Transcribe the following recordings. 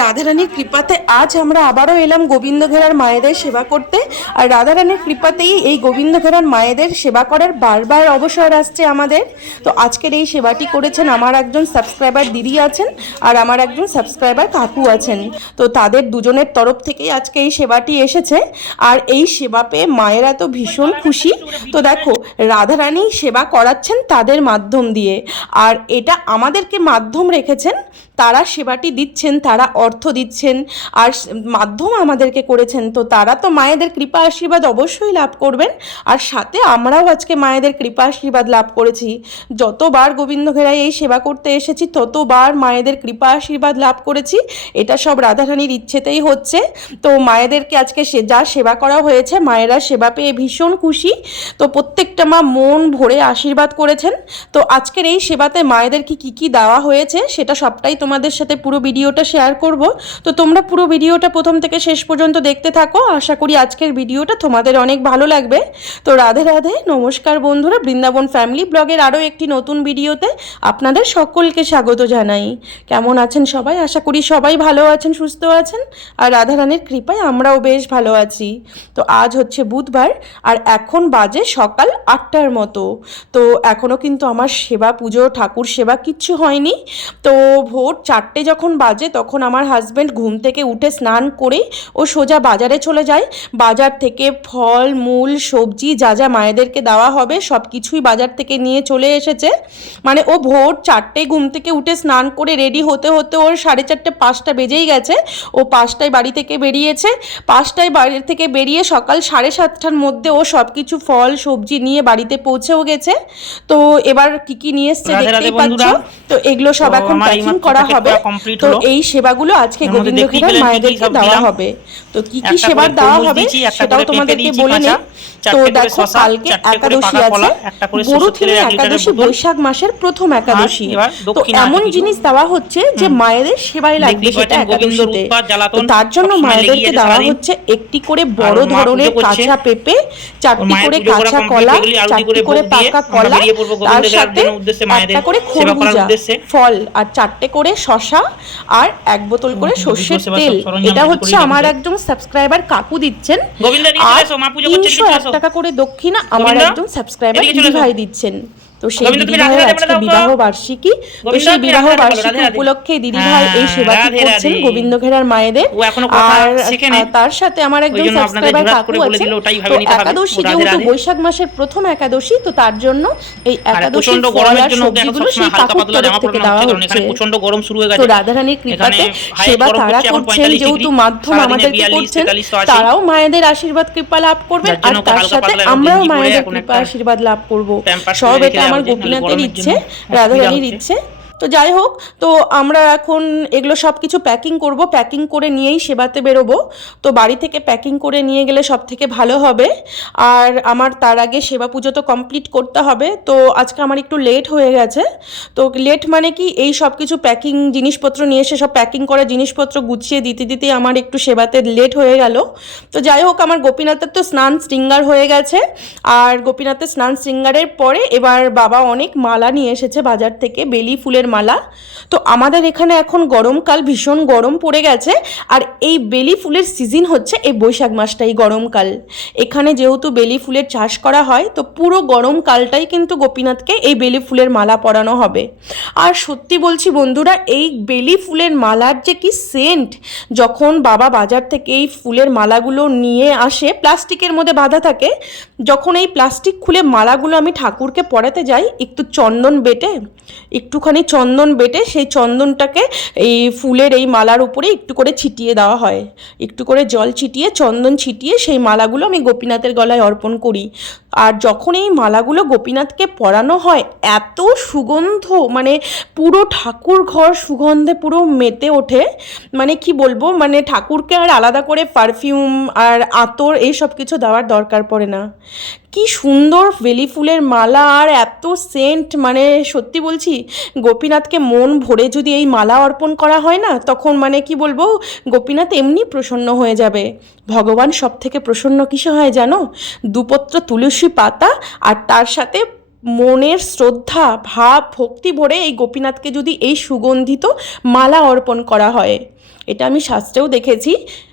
রাধারানীর কৃপাতে আজ আমরা আবারও এলাম গোবিন্দ ঘেরার মায়েদের সেবা করতে। আর রাধারানীর কৃপাতেই এই গোবিন্দ ঘেরার মায়েদের সেবা করার বারবার অবসর আসছে আমাদের। তো আজকের এই সেবাটি করেছেন আমার একজন সাবস্ক্রাইবার দিদি আছেন আর আমার একজন সাবস্ক্রাইবার কাকু আছেন। তো তাদের দুজনের তরফ থেকেই আজকে এই সেবাটি এসেছে। আর এই সেবা পেয়ে মায়েরা তো ভীষণ খুশি। তো দেখো, রাধারানী সেবা করাচ্ছেন তাদের মাধ্যম দিয়ে। আর এটা আমাদেরকে মাধ্যম রেখেছেন তারা সেবাটি দিচ্ছেন, তারা অর্থ দিচ্ছেন, আর মাধ্যম আমাদেরকে করেছেন। তো তারা তো মায়েদের কৃপা আশীর্বাদ অবশ্যই লাভ করবেন, আর সাথে আমরাও আজকে মায়েদের কৃপা আশীর্বাদ লাভ করেছি। যতবার গোবিন্দ ঘেরায় এই সেবা করতে এসেছি, ততবার মায়েদের কৃপা আশীর্বাদ লাভ করেছি। এটা সব রাধারানীর ইচ্ছেতেই হচ্ছে। তো মায়েদেরকে আজকে সে, যা সেবা করা হয়েছে, মায়েরা সেবা পেয়ে ভীষণ খুশি। তো প্রত্যেকটা মা মন ভরে আশীর্বাদ করেছেন। তো আজকের এই সেবাতে মায়েদেরকে কি কি দেওয়া হয়েছে, সেটা সবটাই তোমাদের সাথে পুরো ভিডিওটা শেয়ার করব। তো তোমরা পুরো ভিডিওটা প্রথম থেকে শেষ পর্যন্ত দেখতে থাকো। আশা করি আজকের ভিডিওটা তোমাদের অনেক ভালো লাগবে। তো রাধে রাধে, নমস্কার বন্ধুরা। বৃন্দাবন ফ্যামিলি ব্লগের আরও একটি নতুন ভিডিওতে আপনাদের সকলকে স্বাগত জানাই। কেমন আছেন সবাই? আশা করি সবাই ভালো আছেন, সুস্থ আছেন। আর রাধারানীর কৃপায় আমরাও বেশ ভালো আছি। তো আজ হচ্ছে বুধবার, আর এখন বাজে সকাল আটটার মতো। তো এখনও কিন্তু আমার সেবা পুজো, ঠাকুর সেবা কিচ্ছু হয়নি। তো ভোর চারটে যখন বাজে তখন আমার হাজব্যান্ড ঘুম থেকে উঠে স্নান করে ও সোজা বাজারে চলে যায়। বাজার থেকে ফল মূল সবজি যা যা মায়েদেরকে দেওয়া হবে সব কিছুই বাজার থেকে নিয়ে চলে এসেছে। মানে ও ভোর চারটে ঘুম থেকে উঠে স্নান করে রেডি হতে হতে ওর সাড়ে চারটে পাঁচটা বেজেই গেছে। ও পাঁচটায় বাড়ি থেকে বেরিয়েছে। পাঁচটায় বাড়ির থেকে বেরিয়ে সকাল সাড়ে সাতটার মধ্যে ও সব কিছু ফল সবজি নিয়ে বাড়িতে পৌঁছেও গেছে। তো এবার কি কি নিয়ে এসছে দেখতেই পাচ্ছ। তো এগুলো সব এখন প্যাকিং করা হবে। তো হলো। এই সেবাগুলো আজকে এর গোবিন্দ দেখতেই ঘেরার পেলেন কি কি মায়েদেরকে দেওয়া হবে। তো কি কি সেবার দেওয়া হবে সেটাও তোমাদেরকে বলে নেই। তো দেখো কালকে একাদশী আছে লিটারের একাদশী বৈশাখ মাসের প্রথম একাদশী। তো এমন জিনিস দেওয়া হচ্ছে যে মায়েদের সেবায় লাগবে সেটা একাদশীতে। তো তার জন্য মায়েদেরকে দেওয়া হচ্ছে একটি করে বড় ধরনের কাঁচা পেঁপে চারটি করে কাঁচা কলা চারটি করে পাকা কলা তার সাথে একটা করে সেবা খরবুজা। ফল আর চারটে করে শশা আর এক বোতল করে সর্ষের তেল এটা হচ্ছে আমার। একজন সাবস্ক্রাইবার কাকু দিচ্ছেন আর তিনশো এক টাকা করে দক্ষিণা আমার একজন সাবস্ক্রাইবার। ভাই দিচ্ছেন তো সেই গোবিন্দ, দিদি তুমি রাধে ভাইয়ের রাধে বলে আজকে বিবাহ বার্ষিকী। তো সেই বিবাহ বার্ষিকী। উপলক্ষে এই হ্যাঁ, সেবাটি করছেন গোবিন্দ ঘেরার মায়েদের। আর তার সাথে আমার একজন সাবস্ক্রাইবার কাকু ওটাই তো। একাদশী যেহেতু বৈশাখ মাসের প্রথম একাদশী তো তার জন্য এই ফল আর সবজিগুলো সেই কাকুর তরফ থেকে দেওয়া হচ্ছে হয়ে তো রাধারানীর কৃপাতে সেবা তারা করছেন যেহেতু মাধ্যম আমাদেরকে করছেন 43 তো আছেই। তারাও মায়েদের আশীর্বাদ কৃপা লাভ করবেন। আর তার সাথে আমরাও মায়েদের কৃপা আশীর্বাদ লাভ করব। সব এটা আমার গোপীনাথের ইচ্ছে রাধারানীর ইচ্ছে তো যাই হোক, তো আমরা এখন এগুলো সব কিছু প্যাকিং করব। প্যাকিং করে নিয়েই সেবাতে বেরোবো। তো বাড়ি থেকে প্যাকিং করে নিয়ে গেলে সব থেকে ভালো হবে। আর আমার তার আগে সেবা পুজো তো কমপ্লিট করতে হবে। তো আজকে আমার একটু লেট হয়ে গেছে। তো লেট মানে কি? এই সব কিছু প্যাকিং জিনিসপত্র নিয়ে এসে সব প্যাকিং করা জিনিসপত্র গুছিয়ে দিতে দিতে আমার একটু সেবাতে লেট হয়ে গেল। তো যাই হোক, আমার গোপীনাথের তো স্নান শৃঙ্গার হয়ে গেছে। আর গোপীনাথের স্নান শৃঙ্গারের পরে এবার বাবা অনেক মালা নিয়ে এসেছে বাজার থেকে। বেলি ফুলের মালা। তো আমাদের এখানে এখন গরমকাল, ভীষণ গরম পড়ে গেছে। আর এই বেলি ফুলের সিজন হচ্ছে এই বৈশাখ মাসটাই গরমকাল। এখানে যেহেতু বেলি ফুলের চাষ করা হয়, তো পুরো গরমকালটাই কিন্তু গোপীনাথকে এই বেলি ফুলের মালা পরানো হবে। আর সত্যি বলছি বন্ধুরা, এই বেলি ফুলের মালার যে কি সেন্ট যখন বাবা বাজার থেকে এই ফুলের মালাগুলো নিয়ে আসে, প্লাস্টিকের মধ্যে বাঁধা থাকে, যখন এই প্লাস্টিক খুলে মালাগুলো আমি ঠাকুরকে পরাতে যাই, একটু চন্দন বেটে, একটুখানি চন্দন বেটে সেই চন্দনটাকে এই ফুলের এই মালার উপরে একটু করে ছিটিয়ে দেওয়া হয়। একটু করে জল ছিটিয়ে, চন্দন ছিটিয়ে সেই মালাগুলো আমি গোপীনাথের গলায় অর্পণ করি। আর যখন এই মালাগুলো গোপীনাথকে পরানো হয়, এত সুগন্ধ মানে পুরো ঠাকুর ঘর সুগন্ধে পুরো মেতে ওঠে। মানে কি বলব মানে ঠাকুরকে আর আলাদা করে পারফিউম আর আতর এই সব কিছু দেওয়ার দরকার পড়ে না। কি সুন্দর বেলি ফুলের মালা আর এত সেন্ট মানে সত্যি বলছি, গোপীনাথকে মন ভরে যদি এই মালা অর্পণ করা হয় না, তখন মানে কি বলব, গোপীনাথ এমনি প্রসন্ন হয়ে যাবে। ভগবান সব থেকে প্রসন্ন কিসে হয় জানো? দুপত্র তুলসী পাতা আর তার সাথে মনের শ্রদ্ধা, ভাব, ভক্তি ভরে এই গোপীনাথকে যদি এই সুগন্ধিত মালা অর্পণ করা হয়। এটা আমি শাস্ত্রেও দেখেছি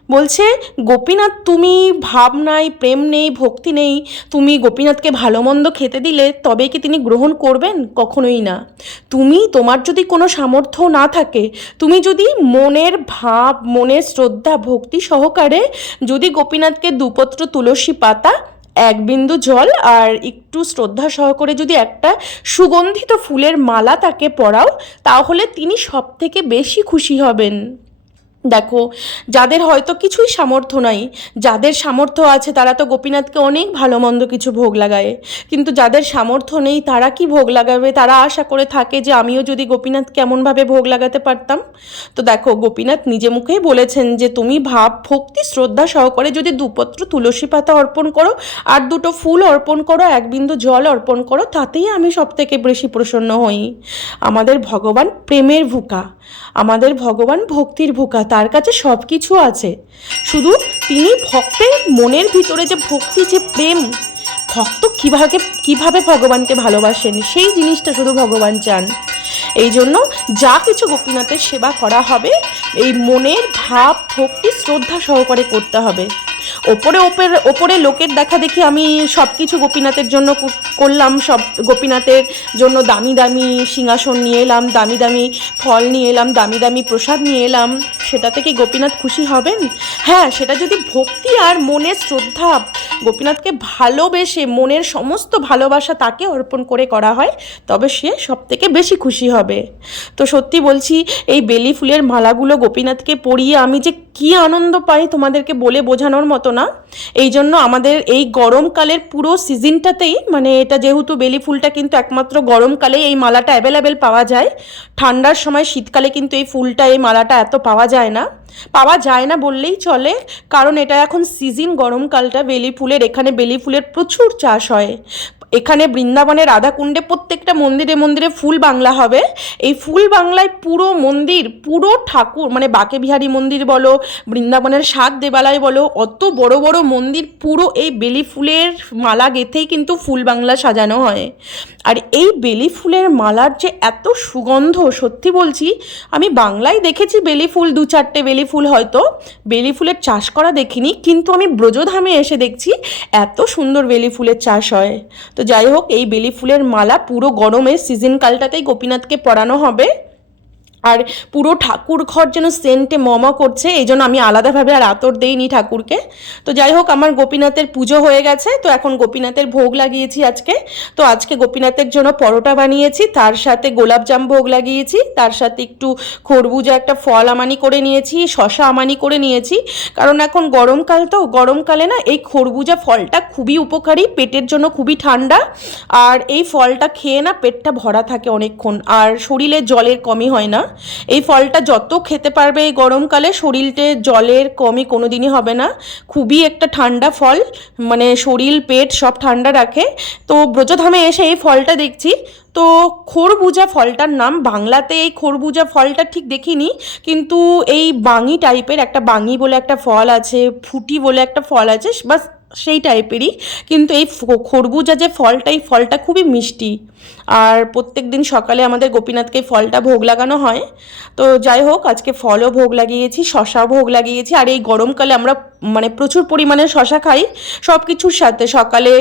বলছে, গোপীনাথ, তুমি ভাব নাই, প্রেম নেই, ভক্তি নেই। তুমি গোপীনাথকে ভালো মন্দ খেতে দিলে তবে কি তিনি গ্রহণ করবেন? কখনোই না। তুমি, তোমার যদি কোনো সামর্থ্য না থাকে, তুমি যদি মনের ভাব, মনের শ্রদ্ধা, ভক্তি সহকারে যদি গোপীনাথকে দুপত্র তুলসী পাতা, এক বিন্দু জল আর একটু শ্রদ্ধা সহকারে যদি একটা সুগন্ধিত ফুলের মালা তাকে পরাও, তাহলে তিনি সব থেকে বেশি খুশি হবেন। দেখো, যাদের হয়তো কিছুই সামর্থ্য নাই, যাদের সামর্থ্য আছে তারা তো গোপীনাথকে অনেক ভালো মন্দ কিছু ভোগ লাগায়। কিন্তু যাদের সামর্থ্য নেই, তারা কি ভোগ লাগাবে? তারা আশা করে থাকে যে আমিও যদি গোপীনাথ কেমনভাবে ভোগ লাগাতে পারতাম। তো দেখো, গোপীনাথ নিজে মুখেই বলেছেন যে, তুমি ভাব, ভক্তি, শ্রদ্ধা সহকারে যদি দুপত্র তুলসী পাতা অর্পণ করো, আর দুটো ফুল অর্পণ করো, এক বিন্দু জল অর্পণ করো, তাতেই আমি সব থেকে বেশি প্রসন্ন হই। আমাদের ভগবান প্রেমের ভুকা। আমাদের ভগবান ভক্তির ভুকা। তার কাছে সব কিছু আছে। শুধু তিনি ভক্তের মনের ভিতরে যে ভক্তি, যে প্রেম, ভক্ত কীভাবে কীভাবে ভগবানকে ভালোবাসেন, সেই জিনিসটা শুধু ভগবান চান। এই জন্য যা কিছু গোপীনাথের সেবা করা হবে, এই মনের ভাব, ভক্তি, শ্রদ্ধা সহকারে করতে হবে। ওপরে ওপরে ওপরে লোকের দেখা দেখি আমি সব কিছু গোপীনাথের জন্য করলাম, সব গোপীনাথের জন্য দামি দামি সিংহাসন নিয়ে এলাম, দামি দামি ফল নিয়ে এলাম, দামি দামি প্রসাদ নিয়ে এলাম। সেটাতে কি গোপীনাথ খুশি হবেন? হ্যাঁ সেটা যদি ভক্তি আর মনের শ্রদ্ধা গোপীনাথকে ভালোবেসে মনের সমস্ত ভালোবাসা তাকে অর্পণ করে করা হয়, তবে সে সব থেকে বেশি খুশি হবে। তো সত্যি বলছি, এই বেলি ফুলের মালাগুলো গোপীনাথকে পরিয়ে আমি যে কি আনন্দ পাই তোমাদেরকে বলে বোঝানোর মতো না। এই জন্য আমাদের এই গরমকালের পুরো সিজনটাতেই মানে এটা যেহেতু বেলি ফুলটা কিন্তু একমাত্র গরমকালে এই মালাটা অ্যাভেলেবেল পাওয়া যায়। ঠান্ডার সময় শীতকালে কিন্তু এই ফুলটা, এই মালাটা এত পাওয়া যায় না। পাওয়া যায় না বললেই চলে, কারণ এটা এখন সিজন গরমকালটা, বেলি ফুলের, এখানে বেলি ফুলের প্রচুর চাষ হয়। এখানে বৃন্দাবনে রাধাকুণ্ডে প্রত্যেকটা মন্দিরে মন্দিরে ফুল বাংলা হবে। এই ফুল বাংলায় পুরো মন্দির, পুরো ঠাকুর মানে বাকে বিহারী মন্দির বলো, বৃন্দাবনের সাত দেবালয় বলো, অত বড় বড় মন্দির পুরো এই বেলি ফুলের মালা গেথেই কিন্তু ফুল বাংলা সাজানো হয়। আর এই বেলি ফুলের মালার যে এত সুগন্ধ, সত্যি বলছি, আমি বাংলায় দেখেছি বেলি ফুল, দু চারটে বেলি ফুল হয়তো, বেলি ফুলের চাষ করা দেখিনি, কিন্তু আমি ব্রজধামে এসে দেখছি এত সুন্দর বেলি ফুলের চাষ হয়। তো যাই হোক, এই বেলি ফুলের মালা পুরো গরমের সিজনকালটাতেই গোপীনাথকে পরানো হবে। আর পুরো ঠাকুর ঘর যেন সেন্টে মমা করছে, এই জন্য আমি আলাদাভাবে আর আতর দেইনি ঠাকুরকে। তো যাই হোক, আমার গোপীনাথের পুজো হয়ে গেছে, তো এখন গোপীনাথের ভোগ লাগিয়েছি আজকে। তো আজকে গোপীনাথের জন্য পরোটা বানিয়েছি, তার সাথে গোলাপজাম ভোগ লাগিয়েছি, তার সাথে একটু খরবুজা, একটা ফল আমানি করে নিয়েছি, শশা আমানি করে নিয়েছি। কারণ এখন গরমকাল তো, গরমকালে না এই খরবুজা ফলটা খুবই উপকারী, পেটের জন্য খুবই ঠান্ডা। আর এই ফলটা খেয়ে না পেটটা ভরা থাকে অনেকক্ষণ, আর শরীরে জলের কমই হয় না। এই ফলটা যত খেতে পারবে এই গরমকালে শরীরে জলের কমই কোনো দিনই হবে না। খুবই একটা ঠান্ডা ফল মানে শরীর, পেট সব ঠান্ডা রাখে। তো ব্রজধামে এসে এই ফলটা দেখছি। তো খরবুজা ফলটার নাম, বাংলাতে এই খরবুজা ফলটা ঠিক দেখিনি, কিন্তু এই বাঙি টাইপের একটা বাঙি বলে একটা ফল আছে, ফুটি বলে একটা ফল আছে, বাস সেই টাইপেরই কিন্তু এই খরবুজা যে ফলটা, এই ফলটা খুবই মিষ্টি। আর প্রত্যেক দিন সকালে আমাদের গোপীনাথকে ফলটা ভোগ লাগানো হয়। তো যাই হোক, আজকে ফলও ভোগ লাগিয়েছি, শশাও ভোগ লাগিয়েছি। আর এই গরমকালে আমরা মানে প্রচুর পরিমাণে শশা খাই। সব কিছুর সাথে সকালে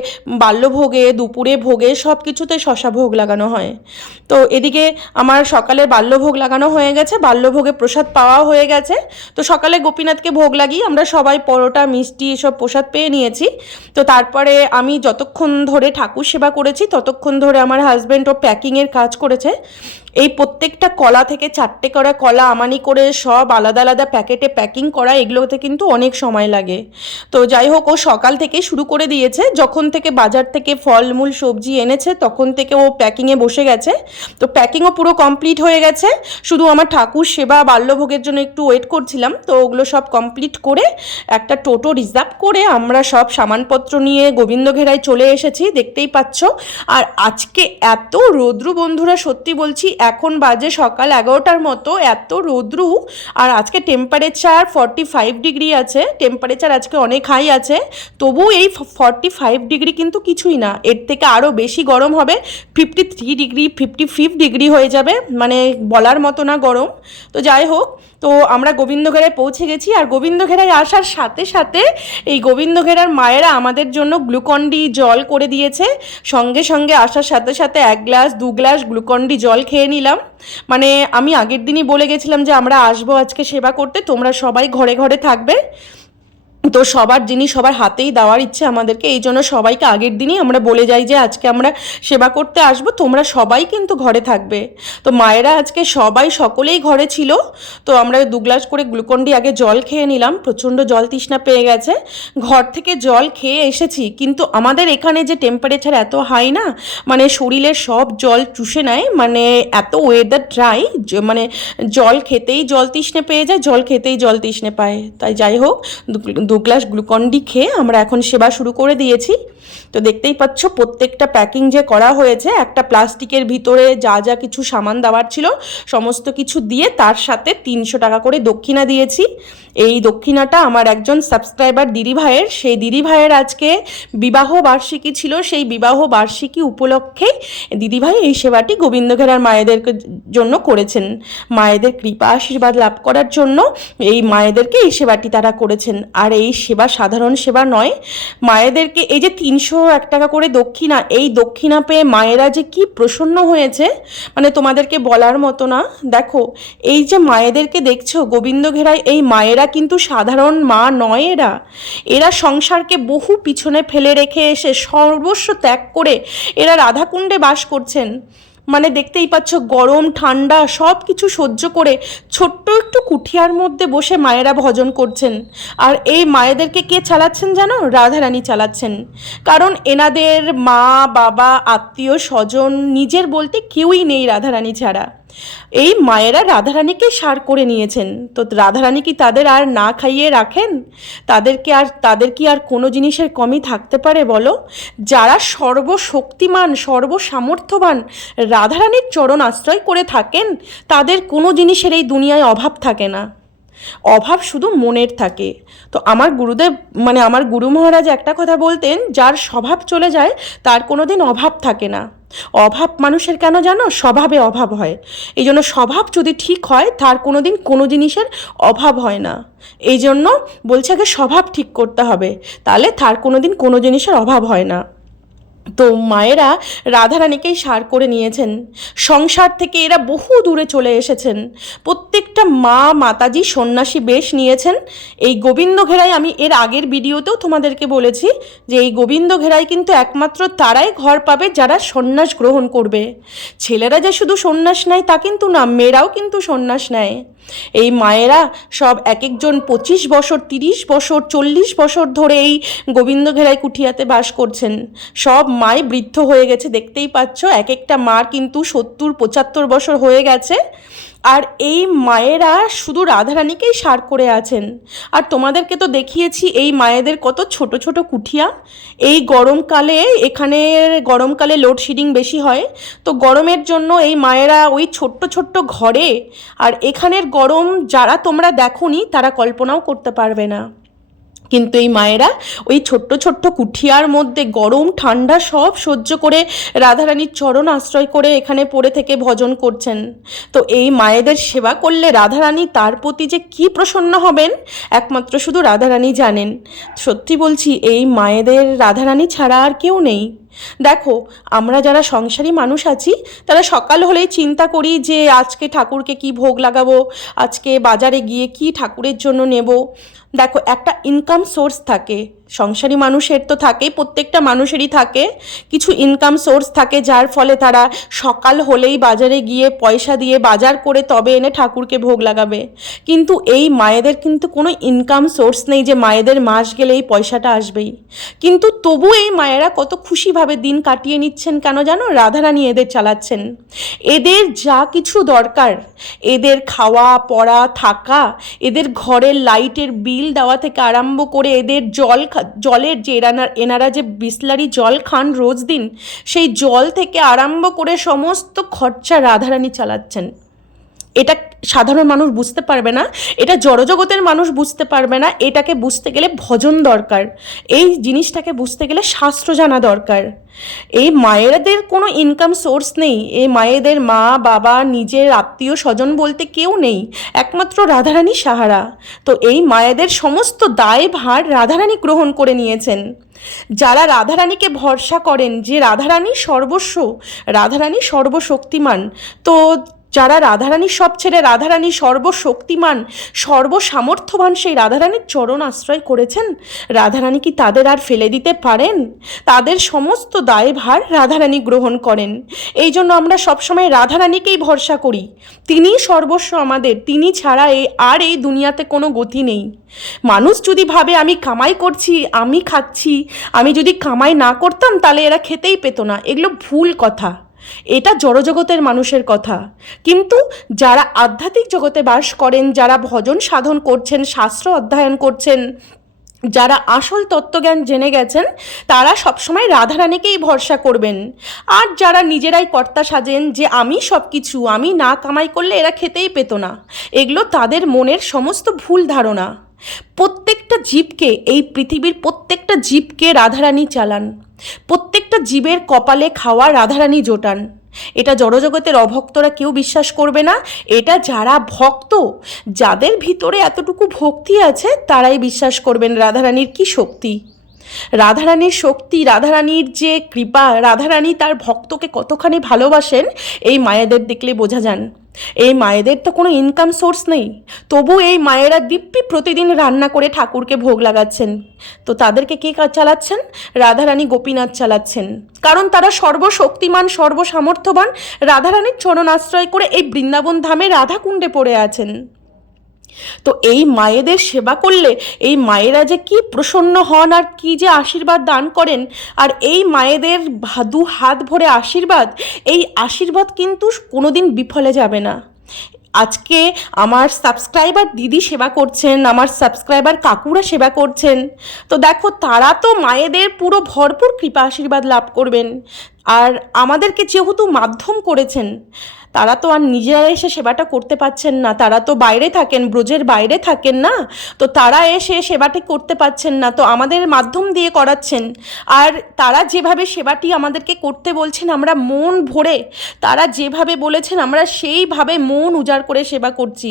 বাল্যভোগে, দুপুরে ভোগে সব কিছুতে শশা ভোগ লাগানো হয়। তো এদিকে আমার সকালে বাল্যভোগ লাগানো হয়ে গেছে, বাল্যভোগে প্রসাদ পাওয়াও হয়ে গেছে। তো সকালে গোপীনাথকে ভোগ লাগিয়ে আমরা সবাই পরোটা, মিষ্টি এসব প্রসাদ পেয়ে নিয়েছি। তো তারপরে আমি যতক্ষণ ধরে ঠাকুর সেবা করেছি, ততক্ষণ ধরে আমার হাজব্যান্ড ও প্যাকিংয়ের কাজ করেছে। এই প্রত্যেকটা কলা থেকে চারটে করা কলা আমানি করে সব আলাদা আলাদা প্যাকেটে প্যাকিং করা এগুলোতে কিন্তু অনেক সময় লাগে। তো যাই হোক, ও সকাল থেকে শুরু করে দিয়েছে। যখন থেকে বাজার থেকে ফলমূল, সবজি এনেছে, তখন থেকে ও প্যাকিংয়ে বসে গেছে। তো প্যাকিংও পুরো কমপ্লিট হয়ে গেছে। শুধু আমার ঠাকুর সেবা বাল্যভোগের জন্য একটু ওয়েট করছিলাম। তো ওগুলো সব কমপ্লিট করে একটা টোটো রিজার্ভ করে আমরা সব সামানপত্র নিয়ে গোবিন্দ ঘেরায় চলে এসেছি, দেখতেই পাচ্ছ। আর আজকে এত রৌদ্র বন্ধুরা, সত্যি বলছি এখন বাজে সকাল এগারোটার মতো, এত রোদ্রু। আর আজকে টেম্পারেচার ফর্টি ফাইভ ডিগ্রি আছে। টেম্পারেচার আজকে অনেক হাই আছে। তবু এই ফর্টি ফাইভ ডিগ্রি কিন্তু কিছুই না। এর থেকে আরও বেশি গরম হবে। Fifty three degree fifty fifty degree হয়ে যাবে। মানে বলার মতো না গরম। তো যাই হোক, তো আমরা গোবিন্দঘেরায় পৌঁছে গেছি। আর গোবিন্দঘেরায় আসার সাথে সাথে এই গোবিন্দঘেরার মায়েরা আমাদের জন্য গ্লুকন্ডি জল করে দিয়েছে। সঙ্গে সঙ্গে আসার সাথে সাথে এক গ্লাস, দু গ্লাস গ্লুকন্ডি জল খেয়ে নিলাম। মানে আমি আগের দিনই বলে গেছিলাম যে, আমরা আসব আজকে সেবা করতে, তোমরা সবাই ঘরে ঘরে থাকবে। তো সবার জিনিস সবার হাতেই দেওয়ার ইচ্ছে আমাদেরকে, এই জন্য সবাইকে আগের দিনই আমরা বলে যাই যে আজকে আমরা সেবা করতে আসব, তোমরা সবাই কিন্তু ঘরে থাকবে। তো মায়েরা আজকে সবাই সকলেই ঘরে ছিল, তো আমরা দু গ্লাস করে গ্লুকন্ডি আগে জল খেয়ে নিলাম, প্রচণ্ড জল তৃষ্ণা পেয়ে গেছে। ঘর থেকে জল খেয়ে এসেছি, কিন্তু আমাদের এখানে যে টেম্পারেচার এত হাই না মানে শরীরের সব জল চুষে নেয় মানে এত ওয়েদার ড্রাই মানে জল খেতেই জল তৃষ্ণে পেয়ে যায়, জল খেতেই জল তৃষ্ণে পায়। তাই যাই হোক দু- গ্লাস গ্লুকন্ডি খেয়ে আমরা এখন সেবা শুরু করে দিয়েছি। তো দেখতেই পাচ্ছ, প্রত্যেকটা প্যাকিং যে করা হয়েছে, একটা প্লাস্টিকের ভিতরে যা যা কিছু সামান দেওয়ার ছিল, সমস্ত কিছু দিয়ে তার সাথে তিনশো টাকা করে দক্ষিণা দিয়েছি। এই দক্ষিণাটা আমার একজন সাবস্ক্রাইবার দিদি ভাইয়ের। সেই দিদি ভাইয়ের আজকে বিবাহ বার্ষিকী ছিল। সেই বিবাহ বার্ষিকী উপলক্ষে দিদি ভাই এই সেবাটি গোবিন্দঘেরার মায়েদের জন্য করেছেন। মায়েদের কৃপা আশীর্বাদ লাভ করার জন্য এই মায়েদেরকে এই সেবাটি তারা করেছেন। আর এই সেবা সাধারণ সেবা নয়। মায়েদেরকে এই যে তিনশো এক টাকা করে দক্ষিণা, এই দক্ষিণা পেয়ে মায়েরা যে কি প্রসন্ন হয়েছে মানে তোমাদেরকে বলার মতো না। দেখো, এই যে মায়েদেরকে দেখছ, গোবিন্দ ঘেরায় এই মায়েরা কিন্তু সাধারণ মা নয় এরা। এরা সংসারকে বহু পিছনে ফেলে রেখে এসে সর্বস্ব ত্যাগ করে এরা রাধাকুণ্ডে বাস করছেন। মানে দেখতেই পাচ্ছ গরম, ঠান্ডা সব কিছু সহ্য করে ছোট্ট একটু কুঠিয়ার মধ্যে বসে মায়েরা ভজন করছেন। আর এই মায়েদেরকে কে চালাচ্ছেন যেন রাধারানী চালাচ্ছেন। কারণ এনাদের মা, বাবা, আত্মীয়, স্বজন, নিজের বলতে কেউই নেই রাধারানী ছাড়া। এই মায়েরা রাধারানীকে সার করে নিয়েছেন। তো রাধারানী কি তাদের আর না খাইয়ে রাখেন? তাদেরকে আর, তাদের কি আর কোনো জিনিসের কমই থাকতে পারে বলো? যারা সর্বশক্তিমান, সর্বসামর্থ্যবান রাধারানীর চরণ আশ্রয় করে থাকেন, তাদের কোনো জিনিসের এই দুনিয়ায় অভাব থাকে না। অভাব শুধু মনের থাকে। তো আমার গুরুদেব মানে আমার গুরু মহারাজ একটা কথা বলতেন, যার স্বভাব চলে যায়, তার কোনো দিন অভাব থাকে না। অভাব মানুষের কেন জানো? স্বভাবে অভাব হয়। এই জন্য স্বভাব যদি ঠিক হয়, তার কোনো দিন কোনো জিনিসের অভাব হয় না। এই জন্য বলছে আগে স্বভাব ঠিক করতে হবে, তাহলে তার কোনো দিন কোনো জিনিসের অভাব হয় না। তো মায়েরা রাধারানীকেই সার করে নিয়েছেন। সংসার থেকে এরা বহু দূরে চলে এসেছেন। প্রত্যেকটা মা, মাতাজি, সন্ন্যাসী বেশ নিয়েছেন। এই গোবিন্দ ঘেরাই আমি এর আগের ভিডিওতেও তোমাদেরকে বলেছি যে এই গোবিন্দ ঘেরাই কিন্তু একমাত্র তারাই ঘর পাবে যারা সন্ন্যাস গ্রহণ করবে। ছেলেরা যে শুধু সন্ন্যাস নেয় তা কিন্তু না, মেয়েরাও কিন্তু সন্ন্যাস নেয়। এই মায়েরা সব এক একজন পঁচিশ বছর, তিরিশ বছর, চল্লিশ বছর ধরে এই গোবিন্দ ঘেরাই কুঠিয়াতে বাস করছেন। সব মাই বৃদ্ধ হয়ে গেছে, দেখতেই পাচ্ছ এক একটা মার কিন্তু সত্তর পঁচাত্তর বছর হয়ে গেছে। আর এই মায়েরা শুধু রাধারানীকেই সার করে আছেন। আর তোমাদেরকে তো দেখিয়েছি, এই মায়েদের কত ছোট ছোট কুঠিয়া। এই গরমকালে, এখানে গরমকালে লোডশেডিং বেশি হয়। তো গরমের জন্য এই মায়েরা ওই ছোট্ট ছোট্ট ঘরে, আর এখানের গরম যারা তোমরা দেখোনি, তারা কল্পনাও করতে পারবে না। কিন্তু এই মায়েরা ওই ছোট্ট ছোট্ট কুঠিয়ার মধ্যে গরম, ঠান্ডা সব সহ্য করে রাধারানীর চরণ আশ্রয় করে এখানে পড়ে থেকে ভজন করছেন। তো এই মায়েদের সেবা করলে রাধারানী তার প্রতি যে কি প্রসন্ন হবেন, একমাত্র শুধু রাধারানী জানেন। সত্যি বলছি, এই মায়েদের রাধারানী ছাড়া আর কেউ নেই। দেখো, আমরা যারা সংসারী মানুষ আছি, তারা সকাল হলেই চিন্তা করি যে আজকে ঠাকুরকে কি ভোগ লাগাবো, আজকে বাজারে গিয়ে কি ঠাকুরের জন্য নেব। দেখো, একটা ইনকাম সোর্স থাকে, সংসারী মানুষের তো থাকেই, প্রত্যেকটা মানুষেরই থাকে, কিছু ইনকাম সোর্স থাকে যার ফলে তারা সকাল হলেই বাজারে গিয়ে পয়সা দিয়ে বাজার করে তবে এনে ঠাকুরকে ভোগ লাগাবে। কিন্তু এই মায়েদের কিন্তু কোনো ইনকাম সোর্স নেই যে মায়েদের মাস গেলে এই পয়সাটা আসবেই। কিন্তু তবু এই মায়েরা কত খুশিভাবে দিন কাটিয়ে নিচ্ছেন কেন জানো? রাধারানী এদের চালাচ্ছেন। এদের যা কিছু দরকার, এদের খাওয়া, পড়া, থাকা, এদের ঘরের লাইটের বিল দেওয়া থেকে আরম্ভ করে এদের জল জলের যে এনারা এনারা যে বিসলারি জল খান রোজ দিন, সেই জল থেকে আরম্ভ করে সমস্ত খরচা রাধারানী চালাচ্ছেন। এটা সাধারণ মানুষ বুঝতে পারবে না, এটা জড়জগতের মানুষ বুঝতে পারবে না, এটাকে বুঝতে গেলে ভজন দরকার, এই জিনিসটাকে বুঝতে গেলে শাস্ত্র জানা দরকার। এই মায়েরাদের কোনো ইনকাম সোর্স নেই, এই মায়েদের মা, বাবা, নিজের আত্মীয়, স্বজন বলতে কেউ নেই, একমাত্র রাধারানী সাহারা। তো এই মায়েদের সমস্ত দায় ভার রাধারানী গ্রহণ করে নিয়েছেন। যারা রাধারানীকে ভরসা করেন যে রাধারানী সর্বস্ব, রাধারানী সর্বশক্তিমান, তো যারা রাধারানীর সব ছেড়ে রাধারানী সর্বশক্তিমান, সর্বসামর্থ্যবান সেই রাধারানীর চরণ আশ্রয় করেছেন, রাধারানী কি তাদের আর ফেলে দিতে পারেন? তাদের সমস্ত দায়ভার রাধারানী গ্রহণ করেন। এই জন্য আমরা সবসময় রাধারানীকেই ভরসা করি। তিনিই সর্বস্ব আমাদের, তিনি ছাড়া এই আর এই দুনিয়াতে কোনো গতি নেই। মানুষ যদি ভাবে, আমি কামাই করছি, আমি খাচ্ছি, আমি যদি কামাই না করতাম, তাহলে এরা খেতেই পেতো না। এগুলো ভুল কথা। এটা জড়জগতের মানুষের কথা। কিন্তু যারা আধ্যাত্মিক জগতে বাস করেন, যারা ভজন সাধন করছেন, শাস্ত্র অধ্যয়ন করছেন, যারা আসল তত্ত্বজ্ঞান জেনে গেছেন, তারা সবসময় রাধারানীকেই ভরসা করবেন। আর যারা নিজেরাই কর্তা সাজেন যে, আমি সব কিছু আমি না কামাই করলে এরা খেতেই পেত না। এগুলো তাদের মনের সমস্ত ভুল ধারণা। প্রত্যেকটা জীবকে, এই পৃথিবীর প্রত্যেকটা জীবকে রাধারানী চালান। প্রত্যেকটা জীবের কপালে খাওয়া রাধারানী জোটান। এটা জড়জগতের অভক্তরা কেউ বিশ্বাস করবে না। এটা যারা ভক্ত, যাদের ভিতরে এতটুকু ভক্তি আছে, তারাই বিশ্বাস করবেন রাধারানীর কি শক্তি। রাধারানীর শক্তি, রাধারানীর যে কৃপা, রাধারানী তার ভক্তকে কতখানি ভালোবাসেন, এই মায়েদের দেখলে বোঝা যান। এই মায়েদের তো কোনো ইনকাম সোর্স নেই। তবু এই মায়েরা দিব্যি প্রতিদিন রান্না করে ঠাকুরকে ভোগ লাগাচ্ছেন। তো তাদেরকে কে চালাচ্ছেন? রাধারানী গোপীনাথ চালাচ্ছেন। কারণ তারা সর্বশক্তিমান, সর্বসামর্থ্যবান রাধারানীর চরণ আশ্রয় করে এই বৃন্দাবন ধামে রাধাকুণ্ডে পড়ে আছেন। তো এই মায়েদের সেবা করলে এই মায়েরা যে কি প্রসন্ন হন আর কি যে আশীর্বাদ দান করেন, আর এই মায়েদের ভা- দু হাত ভরে আশীর্বাদ, এই আশীর্বাদ কিন্তু কোনোদিন বিফলে যাবে না। আজকে আমার সাবস্ক্রাইবার দিদি সেবা করছেন, আমার সাবস্ক্রাইবার কাকুরা সেবা করছেন। তো দেখো, তারা তো মায়েদের পুরো ভরপুর কৃপা আশীর্বাদ লাভ করবেন। আর আমাদেরকে যেহেতু মাধ্যম করেছেন তারা তো আর নিজেরা এসে সেবাটা করতে পারছেন না। তারা তো বাইরে থাকেন, ব্রজের বাইরে থাকেন না। তো তারা এসে সেবাটি করতে পারছেন না, তো আমাদের মাধ্যম দিয়ে করাচ্ছেন। আর তারা যেভাবে সেবাটি আমাদেরকে করতে বলছেন, আমরা মন ভরে, তারা যেভাবে বলেছেন, আমরা সেইভাবে মন উজাড় করে সেবা করছি।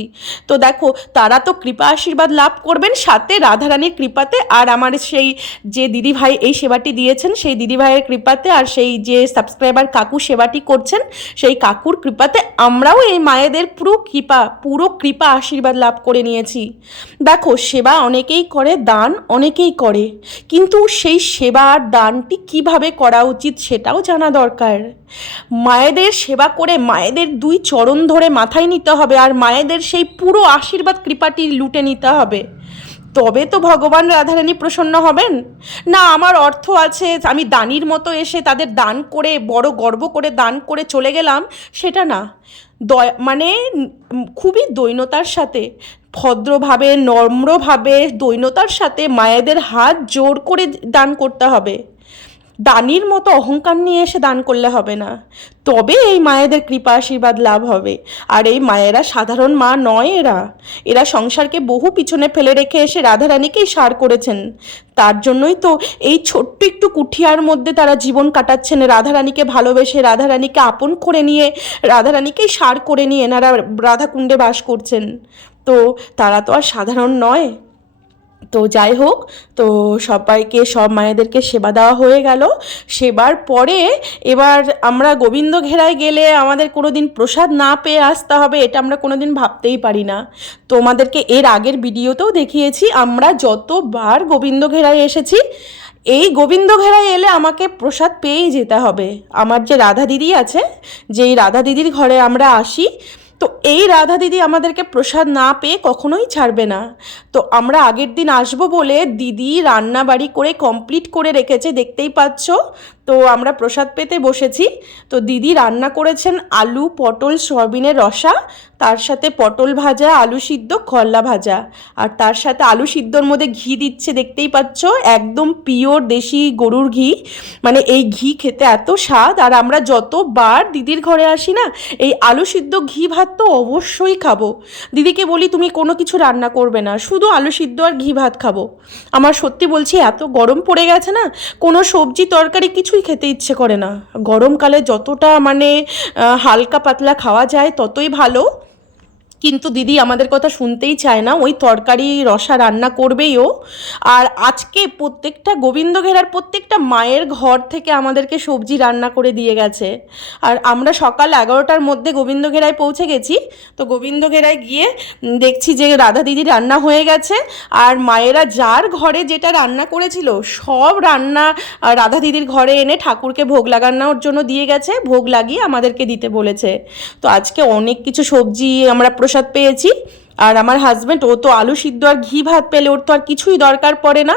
তো দেখো, তারা তো কৃপা আশীর্বাদ লাভ করবেন, সাথে রাধারানীর কৃপাতে, আর আমার সেই যে দিদিভাই এই সেবাটি দিয়েছেন, সেই দিদিভাইয়ের কৃপাতে, আর সেই যে সাবস্ক্রাইবার কাকু সেবাটি করছেন, সেই কাকুর কৃপাতে আমরাও এই মায়েদের পুরো কৃপা পুরো কৃপা আশীর্বাদ লাভ করে নিয়েছি। দেখো, সেবা অনেকেই করে, দান অনেকেই করে। কিন্তু সেই সেবা আর দানটি কীভাবে করা উচিত সেটাও জানা দরকার। মায়েদের সেবা করে মায়েদের দুই চরণ ধরে মাথায় নিতে হবে আর মায়েদের সেই পুরো আশীর্বাদ কৃপাটি লুটে নিতে হবে। তবে তো ভগবান রাধারানী প্রসন্ন হবেন। না, আমার অর্থ আছে, আমি দানির মতো এসে তাদের দান করে, বড় গর্ব করে দান করে চলে গেলাম, সেটা না। দয়া মানে খুবই দৈনতার সাথে, ভদ্রভাবে, নম্রভাবে দৈনতার সাথে মায়েদের হাত জোর করে দান করতে হবে। দানির মতো অহংকার নিয়ে এসে দান করলে হবে না। তবে এই মায়েদের কৃপা আশীর্বাদ লাভ হবে। আর এই মায়েরা সাধারণ মা নয় এরা। এরা সংসারকে বহু পিছনে ফেলে রেখে এসে রাধারানীকেই সার করেছেন। তার জন্যই তো এই ছোট্ট একটু কুঠিয়ার মধ্যে তারা জীবন কাটাচ্ছেন। রাধারানীকে ভালোবেসে রাধারানীকে আপন করে নিয়ে, রাধারানীকেই সার করে নিয়ে এনারা রাধাকুণ্ডে বাস করছেন। তো তারা তো আর সাধারণ নয়। তো যাই হোক, তো সবাইকে, সব মায়েদেরকে সেবা দেওয়া হয়ে গেল। সেবার পরে এবার আমরা গোবিন্দ ঘেরায় গেলে আমাদের কোনো দিন প্রসাদ না পেয়ে আসতে হবে, এটা আমরা কোনো দিন ভাবতেই পারি না। তোমাদেরকে এর আগের ভিডিওতেও দেখিয়েছি, আমরা যতবার গোবিন্দ ঘেরায় এসেছি, এই গোবিন্দ ঘেরায় এলে আমাকে প্রসাদ পেয়েই যেতে হবে। আমার যে রাধা দিদি আছে, যেই রাধা দিদির ঘরে আমরা আসি তো এই রাধা দিদি আমাদেরকে প্রসাদ না পেয়ে কখনোই ছাড়বে না। তো আমরা আগের দিন আসব বলে দিদি রান্না বাড়ি করে কমপ্লিট করে রেখেছে, দেখতেই পাচ্ছ? তো আমরা প্রসাদ পেতে বসেছি। তো দিদি রান্না করেছেন আলু, পটল, সয়াবিনের রসা, তার সাথে পটল ভাজা, আলু সিদ্ধ করলা ভাজা। আর তার সাথে আলু সিদ্ধর মধ্যে ঘি দিচ্ছে, দেখতেই পাচ্ছ? একদম পিওর দেশি গরুর ঘি। মানে এই ঘি খেতে এত স্বাদ। আর আমরা যতবার দিদির ঘরে আসি না, এই আলু সিদ্ধ ঘি ভাত তো অবশ্যই খাব। দিদিকে বলি, তুমি কোনো কিছু রান্না করবে না, শুধু আলু সিদ্ধ আর ঘি ভাত খাব। আমার সত্যি বলছি, এত গরম পড়ে গেছে না, কোনো সবজি তরকারি কিছুই খেতে ইচ্ছে করে না। গরমকালে যতটা মানে হালকা পাতলা খাওয়া যায় ততই ভালো। কিন্তু দিদি আমাদের কথা শুনতেই চায় না, ওই তরকারি রসা রান্না করবেই ও। আর আজকে প্রত্যেকটা গোবিন্দ ঘেরার প্রত্যেকটা মায়ের ঘর থেকে আমাদেরকে সবজি রান্না করে দিয়ে গেছে। আর আমরা সকাল এগারোটার মধ্যে গোবিন্দ ঘেরায় পৌঁছে গেছি। তো গোবিন্দ ঘেরায় গিয়ে দেখছি যে রাধা দিদি রান্না হয়ে গেছে। আর মায়েরা যার ঘরে যেটা রান্না করেছিল, সব রান্না রাধা দিদির ঘরে এনে ঠাকুরকে ভোগ লাগানোর জন্য দিয়ে গেছে, ভোগ লাগিয়ে আমাদেরকে দিতে বলেছে। তো আজকে অনেক কিছু সবজি আমরা প্রসাদ পেয়েছি। আর আমার হাজব্যান্ড ও তো আলু সিদ্ধ আর ঘি ভাত পেলে ওর তো আর কিছুই দরকার পড়ে না।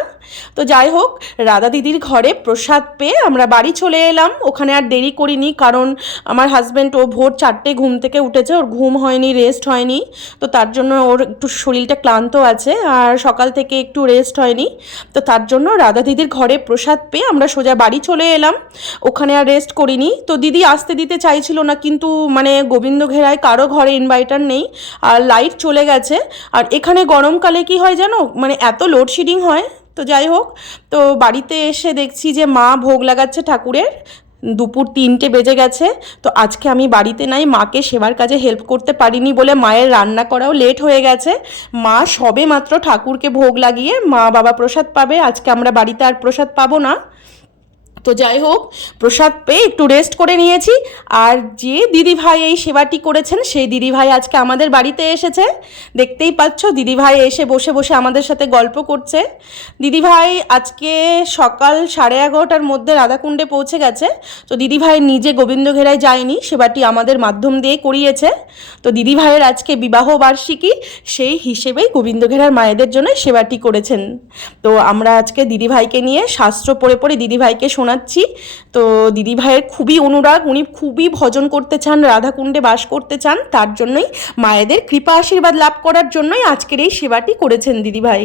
তো যাই হোক, রাধা দিদির ঘরে প্রসাদ পেয়ে আমরা বাড়ি চলে এলাম। ওখানে আর দেরি করিনি, কারণ আমার হাজব্যান্ড ও ভোর চারটে ঘুম থেকে উঠেছে, ওর ঘুম হয়নি রেস্ট হয়নি। তো তার জন্য ওর একটু শরীরটা ক্লান্ত আছে, আর সকাল থেকে একটু রেস্ট হয়নি। তো তার জন্য রাধা দিদির ঘরে প্রসাদ পেয়ে আমরা সোজা বাড়ি চলে এলাম। ওখানে আর রেস্ট করিনি। তো দিদি আসতে দিতে চাইছিল না, কিন্তু মানে গোবিন্দ ঘেরায় কারও ঘরে ইনভাইটার নেই, আর লাইট চলে গেছে। আর এখানে গরমকালে কি হয় জানো মানে এত লোডশেডিং হয় তো যাই হোক, তো বাড়িতে এসে দেখছি যে মা ভোগ লাগাচ্ছে ঠাকুরের। দুপুর তিনটে বেজে গেছে, তো আজকে আমি বাড়িতে নাই, মাকে সেবার কাজে হেল্প করতে পারিনি বলে মায়ের রান্না করাও লেট হয়ে গেছে। মা সবে মাত্র ঠাকুরকে ভোগ লাগিয়ে মা বাবা প্রসাদ পাবে, আজকে আমরা বাড়িতে আর প্রসাদ পাবো না। তো যাই হোক, প্রসাদ পেয়ে একটু রেস্ট করে নিয়েছি। আর যে দিদিভাই এই সেবাটি করেছেন, সেই দিদিভাই আজকে আমাদের বাড়িতে এসেছে। দেখতেই পাচ্ছ, দিদিভাই এসে বসে বসে আমাদের সাথে গল্প করছে। দিদিভাই আজকে সকাল সাড়ে এগারোটার মধ্যে রাধাকুণ্ডে পৌঁছে গেছে। তো দিদিভাই নিজে গোবিন্দ ঘেরায় যায়নি, সেবাটি আমাদের মাধ্যম দিয়ে করিয়েছে। তো দিদিভাইয়ের আজকে বিবাহ বার্ষিকী, সেই হিসেবেই গোবিন্দ ঘেরার মায়েদের জন্য সেবাটি করেছেন। তো আমরা আজকে দিদিভাইকে নিয়ে শাস্ত্র পড়ে পড়ে দিদিভাইকে শোনাচ্ছি তো দিদিভাইয়ের খুবই অনুরাগ, উনি খুবই ভজন করতে চান, রাধাকুণ্ডে বাস করতে চান, তার জন্যই মায়েদের কৃপা আশীর্বাদ লাভ করার জন্যই আজকের এই সেবাটি করেছেন দিদিভাই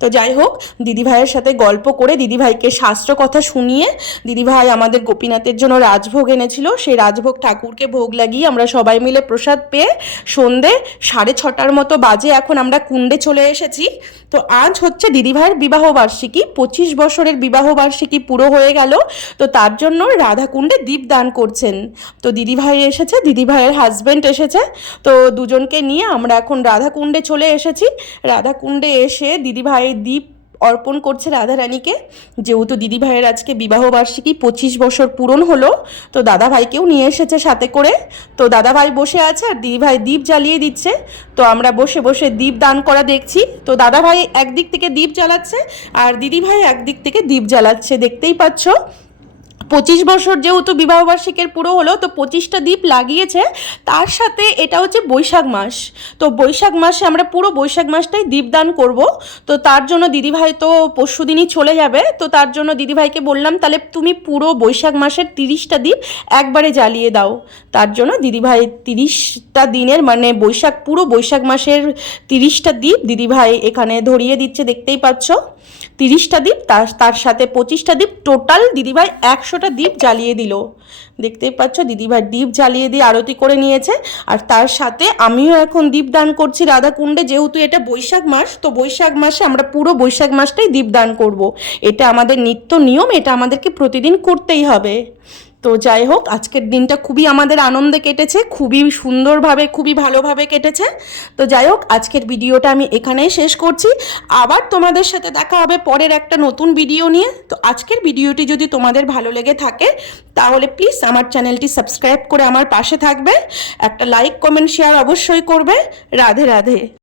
তো যাই হোক দিদিভাইয়ের সাথে গল্প করে দিদিভাইকে শাস্ত্র কথা শুনিয়ে দিদিভাই আমাদের গোপীনাথের জন্য রাজভোগ এনেছিল। সেই রাজভোগ ঠাকুরকে ভোগ লাগিয়ে আমরা সবাই মিলে প্রসাদ পেয়ে সন্ধে সাড়ে ছটার মতো বাজে এখন আমরা কুণ্ডে চলে এসেছি। তো আজ হচ্ছে দিদিভাইয়ের বিবাহ বার্ষিকী পঁচিশ বছরের বিবাহ বার্ষিকী পুরো হয়ে গেল। তো তার জন্য রাধাকুণ্ডে দীপ দান করছেন। তো দিদিভাই এসেছে, দিদিভাইয়ের হাজব্যান্ড এসেছে। তো দুজনকে নিয়ে আমরা এখন রাধাকুণ্ডে চলে এসেছি। রাধাকুণ্ডে এসে দিদিভাই দীপ অর্পণ করছে রাধারানীকে, যেহেতু দিদিভাইয়ের আজকে বিবাহবার্ষিকী পঁচিশ বছর পূরণ হলো, তো দাদাভাইকেও নিয়ে এসেছে সাথে করে। তো দাদাভাই বসে আছে আর দিদিভাই দীপ জ্বালিয়ে দিচ্ছে। তো আমরা বসে বসে দীপ দান করা দেখছি। তো দাদাভাই একদিক থেকে দীপ জ্বালাচ্ছে আর দিদিভাই একদিক থেকে দীপ জ্বালাচ্ছে, দেখতেই পাচ্ছ। পঁচিশ বছর যেহেতু বিবাহবার্ষিকের পুরো হলো, তো পঁচিশটা দ্বীপ লাগিয়েছে। তার সাথে এটা হচ্ছে বৈশাখ মাস। তো বৈশাখ মাসে আমরা পুরো বৈশাখ মাসটাই দীপদান করব। তো তার জন্য দিদিভাই তো পরশু দিনই চলে যাবে। তো তার জন্য দিদিভাইকে বললাম, তাহলে তুমি পুরো বৈশাখ মাসের তিরিশটা দ্বীপ একবারে জ্বালিয়ে দাও। তার জন্য দিদিভাই তিরিশটা দিনের মানে বৈশাখ, পুরো বৈশাখ মাসের তিরিশটা দ্বীপ দিদিভাই এখানে ধরিয়ে দিচ্ছে, দেখতেই পাচ্ছ। তিরিশটা দ্বীপ, তার তার সাথে পঁচিশটা দ্বীপ, টোটাল দিদিভাই একশোটা দ্বীপ জ্বালিয়ে দিল। দেখতেই পাচ্ছ, দিদিভাই দ্বীপ জ্বালিয়ে দিয়ে আরতি করে নিয়েছে। আর তার সাথে আমিও এখন দ্বীপ দান করছি রাধাকুণ্ডে। যেহেতু এটা বৈশাখ মাস, তো বৈশাখ মাসে আমরা পুরো বৈশাখ মাসটাই দ্বীপ দান করব। এটা আমাদের নিত্য নিয়ম, এটা আমাদেরকে প্রতিদিন করতেই হবে। তো যাই হোক, আজকের দিনটা খুবই আমাদের আনন্দে কেটেছে, খুবই সুন্দরভাবে, খুবই ভালোভাবে কেটেছে। তো যাই হোক, আজকের ভিডিওটা আমি এখানেই শেষ করছি। আবার তোমাদের সাথে দেখা হবে পরের একটা নতুন ভিডিও নিয়ে। তো আজকের ভিডিওটি যদি তোমাদের ভালো লেগে থাকে, তাহলে প্লিজ আমার চ্যানেলটি সাবস্ক্রাইব করে আমার পাশে থাকবে। একটা লাইক, কমেন্ট, শেয়ার অবশ্যই করবে। রাধে রাধে।